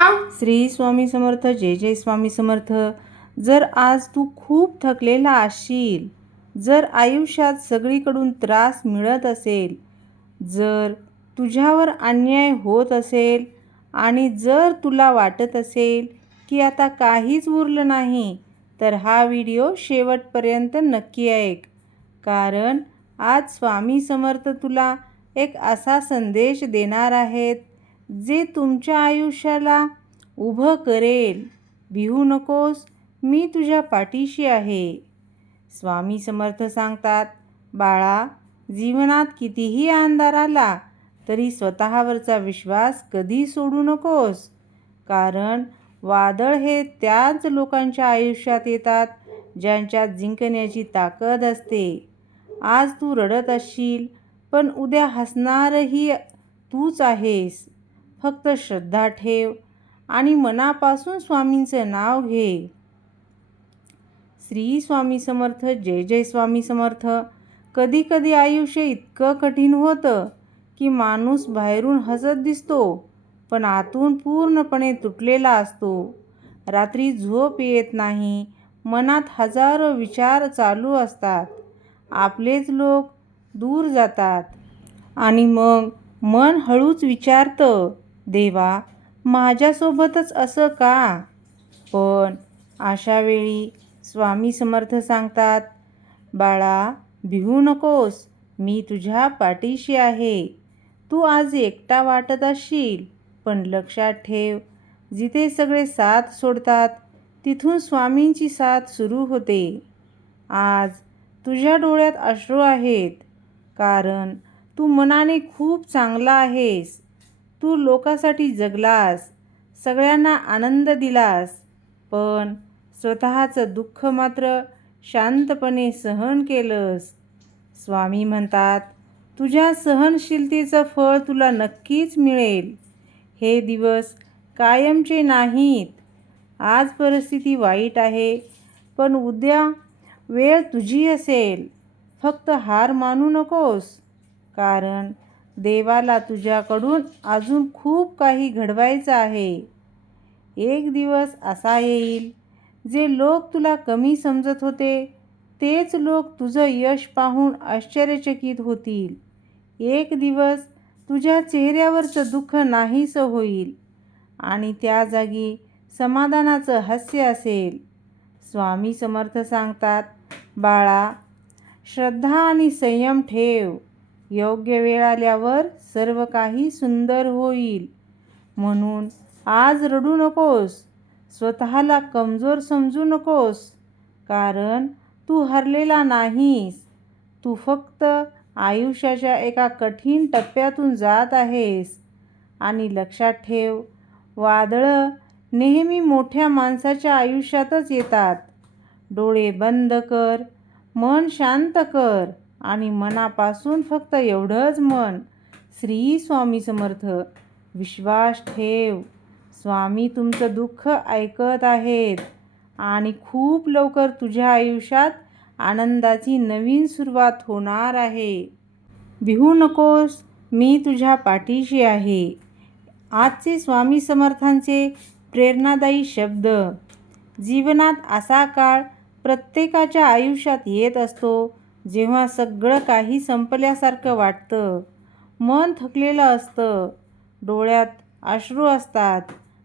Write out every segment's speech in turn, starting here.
श्री स्वामी समर्थ. जय जय स्वामी समर्थ. जर आज तू खूप थकलेला असशील, जर आयुष्यात सगळीकडून त्रास मिळत असेल, जर तुझ्यावर अन्याय होत असेल आणि जर तुला वाटत असेल की आता काहीच उरलं नाही, तर हा व्हिडिओ शेवटपर्यंत नक्की ऐक. कारण आज स्वामी समर्थ तुला एक असा संदेश देणार आहेत जे तुमच्या आयुष्याला उभं करेल. भिवू नकोस, मी तुझ्या पाठीशी आहे. स्वामी समर्थ सांगतात, बाळा, जीवनात कितीही अंधार आला तरी स्वतःवरचा विश्वास कधी सोडू नकोस. कारण वादळ हे त्याच लोकांच्या आयुष्यात येतात ज्यांच्यात जिंकण्याची ताकद असते. आज तू रडत असशील, पण उद्या हसणारही तूच आहेस. फक्त श्रद्धा ठेव आणि मनापासून स्वामींचं नाव घे. श्री स्वामी समर्थ. जय जय स्वामी समर्थ. कधी कधी आयुष्य इतकं कठीण होतं की माणूस बाहेरून हसत दिसतो, पण आतून पूर्णपणे तुटलेला असतो. रात्री झोप येत नाही, मनात हजारो विचार चालू असतात. आपलेच लोक दूर जातात आणि मग मन हळूच विचारतं, देवा, माझ्यासोबतच असं का? पण अशा वेळी स्वामी समर्थ सांगतात, बाळा, भिवू नकोस, मी तुझ्या पाठीशी आहे. तू आज एकटा वाटत असशील, पण लक्षात ठेव, जिथे सगळे साथ सोडतात तिथून स्वामींची साथ सुरू होते. आज तुझ्या डोळ्यात अश्रू आहेत, कारण तू मनाने खूप चांगला आहेस. तू लोकांसाठी जगलास, सगळ्यांना आनंद दिलास, पण स्वतःचं दुःख मात्र शांतपणे सहन केलंस. स्वामी म्हणतात, तुझ्या सहनशीलतेचं फळ तुला नक्कीच मिळेल. हे दिवस कायमचे नाहीत. आज परिस्थिती वाईट आहे, पण उद्या वेळ तुझी असेल. फक्त हार मानू नकोस, कारण देवाला तुझ्याकडून अजून खूप काही घडवायचं आहे. एक दिवस असा येईल जे लोक तुला कमी समजत होते, तेच लोक तुझं यश पाहून आश्चर्यचकित होतील. एक दिवस तुझ्या चेहऱ्यावरचं दुःख नाहीसं होईल आणि त्या जागी समाधानाचं हास्य असेल. स्वामी समर्थ सांगतात, बाळा, श्रद्धा आणि संयम ठेव. योग्य वेळ आल्यावर सर्व काही सुंदर होईल. म्हणून आज रडू नकोस, स्वतःला कमजोर समजू नकोस, कारण तू हरलेला नाहीस. तू फक्त आयुष्याच्या एका कठीण टप्प्यातून जात आहेस. आणि लक्षात ठेव, वादळं नेहमी मोठ्या माणसाच्या आयुष्यातच येतात. डोळे बंद कर, मन शांत कर आणि मनापासून फक्त एवढंच म्हण, श्री स्वामी समर्थ. विश्वास ठेव, स्वामी तुमचं दुःख ऐकत आहेत आणि खूप लवकर तुझ्या आयुष्यात आनंदाची नवीन सुरुवात होणार आहे. भिवू नकोस, मी तुझ्या पाठीशी आहे. आजचे स्वामी समर्थांचे प्रेरणादायी शब्द. जीवनात असा काळ प्रत्येकाच्या आयुष्यात येत असतो जेव्हा सगळं काही संपल्यासारखं वाटतं. मन थकलेलं असतं, डोळ्यात अश्रू असतात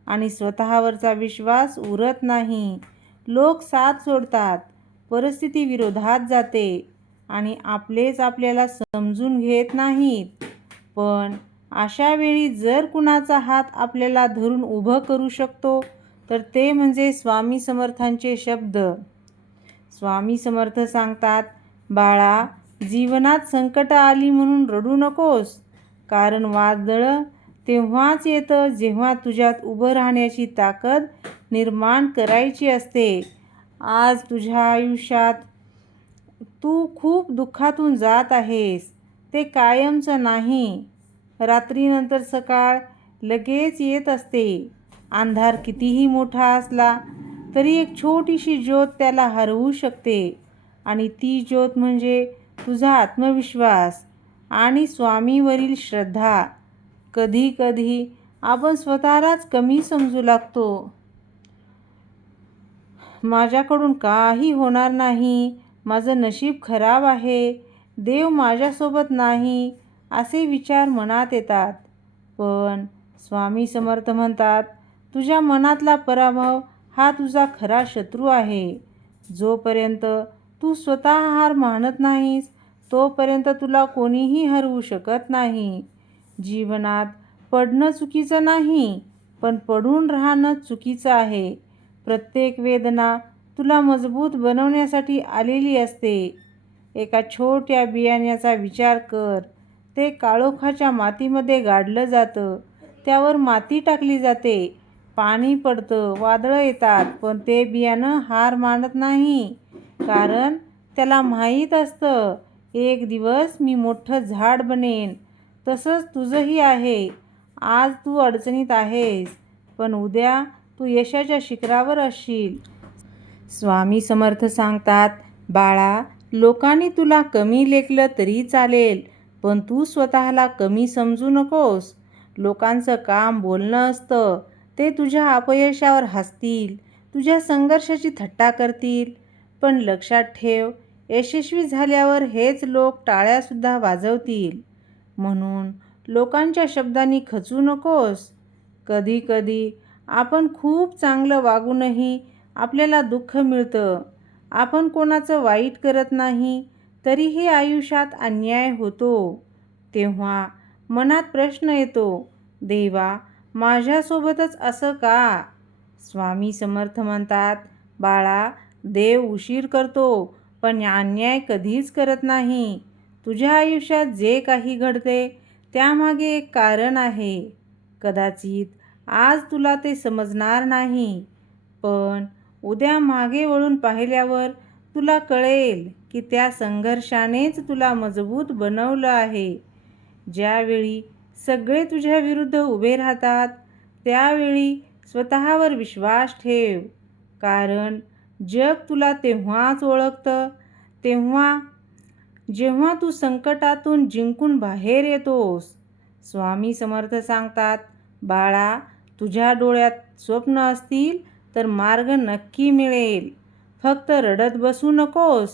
आणि स्वतःवरचा विश्वास उरत नाही. लोक साथ सोडतात, परिस्थिती विरोधात जाते आणि आपलेच आपल्याला समजून घेत नाहीत. पण अशा वेळी जर कुणाचा हात आपल्याला धरून उभं करू शकतो, तर ते म्हणजे स्वामी समर्थांचे शब्द. स्वामी समर्थ सांगतात, बाळा, जीवनात संकटं आली म्हणून रडू नकोस, कारण वादळ तेव्हाच येतं जेव्हा तुझ्यात उभं राहण्याची ताकद निर्माण करायची असते. आज तुझ्या आयुष्यात तू खूप दुःखातून जात आहेस, ते कायमचं नाही. रात्रीनंतर सकाळ लगेच येत असते. अंधार कितीही मोठा असला तरी एक छोटीशी ज्योत त्याला हरवू शकते, आणि ती ज्योत म्हणजे तुझा आत्मविश्वास आणि स्वामीवरील श्रद्धा. कधी कधी आपण स्वतःलाच कमी समजू लागतो. माझ्याकडून काही होणार नाही, माझं नशीब खराब आहे, देव माझ्यासोबत नाही, असे विचार मनात येतात. पण स्वामी समर्थ म्हणतात, तुझ्या मनातला पराभव हा तुझा खरा शत्रू आहे. जोपर्यंत तू स्वतः हार मानत नाहीस, तोपर्यंत तुला कोणीही हरवू शकत नाही. जीवनात पडणं चुकीचं नाही, पण पडून राहणं चुकीचं आहे. प्रत्येक वेदना तुला मजबूत बनवण्यासाठी आलेली असते. एका छोट्या बियाण्याचा विचार कर. ते काळोखाच्या मातीमध्ये गाडलं जातं. त्यावर माती टाकली जाते. पाणी पडतं, वादळं येतात, पण ते बियाणं हार मानत नाही. कारण त्याला माहीत असतं, एक दिवस मी मोठं झाड बनेन. तसंच तुझंही आहे. आज तू अडचणीत आहेस, पण उद्या तू यशाच्या शिखरावर असशील. स्वामी समर्थ सांगतात, बाळा, लोकांनी तुला कमी लेखलं तरी चालेल, पण तू स्वतःला कमी समजू नकोस. लोकांचं काम बोलणं असतं. ते तुझ्या अपयशावर हसतील, तुझ्या संघर्षाची थट्टा करतील. पण लक्षात ठेव, यशस्वी झाल्यावर हेच लोक टाळ्यासुद्धा वाजवतील. म्हणून लोकांच्या शब्दांनी खचू नकोस. कधीकधी आपण खूप चांगलं वागूनही आपल्याला दुःख मिळतं. आपण कोणाचं वाईट करत नाही, तरीही आयुष्यात अन्याय होतो. तेव्हा मनात प्रश्न येतो, देवा, माझ्यासोबतच असं का? स्वामी समर्थ म्हणतात, बाळा, देव उशीर करतो, पण अन्याय कधीच करत नाही. तुझ्या आयुष्यात जे काही घडते त्यामागे एक कारण आहे. कदाचित आज तुला ते समजणार नाही, पण उद्या मागे वळून पाहिल्यावर तुला कळेल की त्या संघर्षानेच तुला मजबूत बनवलं आहे. ज्यावेळी सगळे तुझ्या विरुद्ध उभे राहतात, त्यावेळी स्वतःवर विश्वास ठेव. कारण जग तुला तेव्हाच ओळखतं, जेव्हा तू संकटातून जिंकून बाहेर येतोस. स्वामी समर्थ सांगतात, बाळा, तुझ्या डोळ्यात स्वप्न असतील तर मार्ग नक्की मिळेल. फक्त रडत बसू नकोस.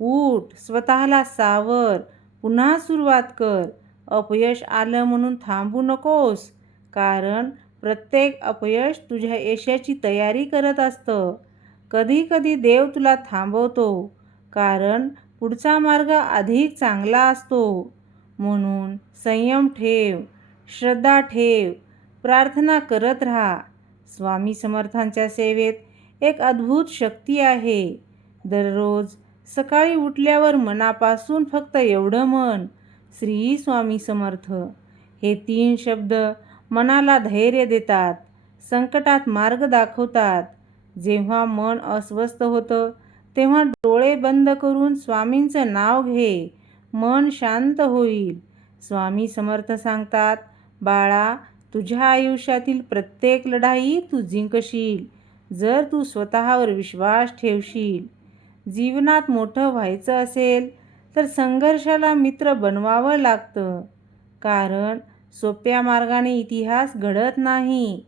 उठ, स्वतःला सावर, पुन्हा सुरुवात कर. अपयश आलं म्हणून थांबू नकोस, कारण प्रत्येक अपयश तुझ्या यशाची तयारी करत असतं. कधीकधी देव तुला थांबवतो, कारण पुढचा मार्ग अधिक चांगला असतो. म्हणून संयम ठेव, श्रद्धा ठेव, प्रार्थना करत राहा. स्वामी समर्थांच्या सेवेत एक अद्भुत शक्ती आहे. दररोज सकाळी उठल्यावर मनापासून फक्त एवढं म्हण, श्री स्वामी समर्थ. हे 3 शब्द मनाला धैर्य देतात, संकटात मार्ग दाखवतात. जेव्हा मन अस्वस्थ होतं, तेव्हा डोळे बंद करून स्वामींचं नाव घे. मन शांत होईल. स्वामी समर्थ सांगतात, बाळा, तुझ्या आयुष्यातील प्रत्येक लढाई तू जिंकशील, जर तू स्वतःवर विश्वास ठेवशील. जीवनात मोठं व्हायचं असेल तर संघर्षाला मित्र बनवावं लागतं. कारण सोप्या मार्गाने इतिहास घडत नाही.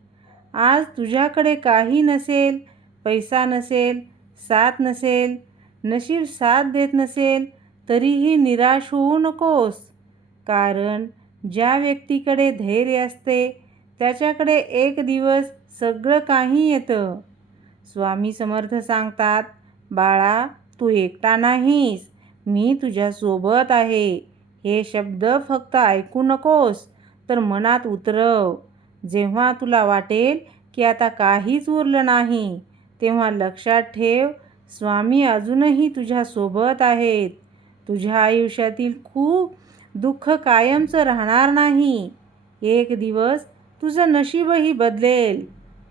आज तुझ्याकडे काही नसेल, पैसा नसेल, साथ नसेल, नशीब साथ देत नसेल, तरीही निराश होऊ नकोस. कारण ज्या व्यक्तीकडे धैर्य असते, त्याच्याकडे एक दिवस सगळं काही येतं. स्वामी समर्थ सांगतात, बाळा, तू एकटा नाहीस, मी तुझ्यासोबत आहे. हे शब्द फक्त ऐकू नकोस, तर मनात उतरव. जेव्हा तुला वाटेल की आता काहीच उरलं नाही, तेव्हा लक्षात ठेव, स्वामी अजूनही तुझ्यासोबत आहेत. तुझ्या आयुष्यातील खूप दुःख कायमचं राहणार नाही. एक दिवस तुझं नशीबही बदलेल.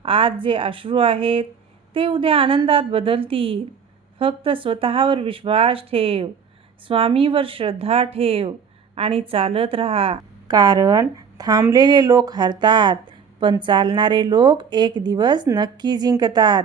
आज जे अश्रू आहेत ते उद्या आनंदात बदलतील. फक्त स्वतःवर विश्वास ठेव, स्वामीवर श्रद्धा ठेव आणि चालत राहा. कारण थांबलेले लोक हरतात, पण चालणारे लोक एक दिवस नक्की जिंकतात.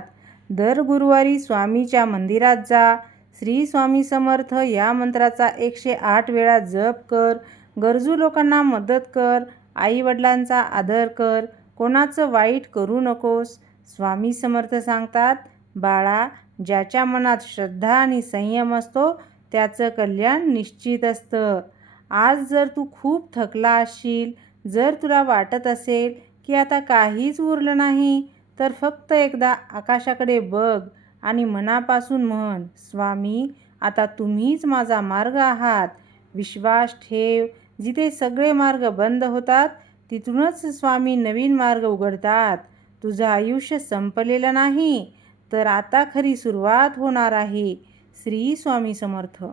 दर गुरुवारी स्वामीच्या मंदिरात जा. श्री स्वामी समर्थ या मंत्राचा 108 वेळा जप कर. गरजू लोकांना मदत कर आईवडिलांचा आदर कर, कोणाचं वाईट करू नकोस. स्वामी समर्थ सांगतात, बाळा, ज्याच्या मनात श्रद्धा आणि संयम असतो त्याचं कल्याण निश्चित असतं. आज जर तू खूप थकला असशील, जर तुला वाटत असेल की आता काहीच उरलं नाही, तर फक्त एकदा आकाशाकडे बघ आणि मनापासून म्हण, स्वामी, आता तुम्हीच माझा मार्ग आहात. विश्वास ठेव, जिथे सगळे मार्ग बंद होतात तिथूनच स्वामी नवीन मार्ग उघडतात. तुझं आयुष्य संपलेलं नाही, तर आता खरी सुरुवात होणार आहे. श्री स्वामी समर्थ.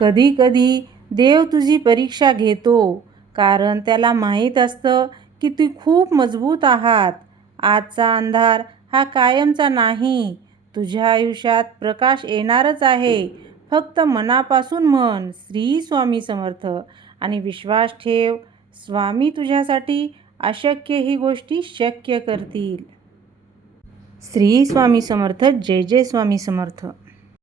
कधी कधी देव तुझी परीक्षा घेतो, कारण त्याला माहीत असतं की तू खूप मजबूत आहात. आजचा अंधार हा कायमचा नाही. तुझ्या आयुष्यात प्रकाश येणारच आहे. फक्त मनापासून म्हण, श्री स्वामी समर्थ, आणि विश्वास ठेव, स्वामी तुझ्यासाठी अशक्य ही गोष्टी शक्य करतील. श्री स्वामी समर्थ. जय जय स्वामी समर्थ.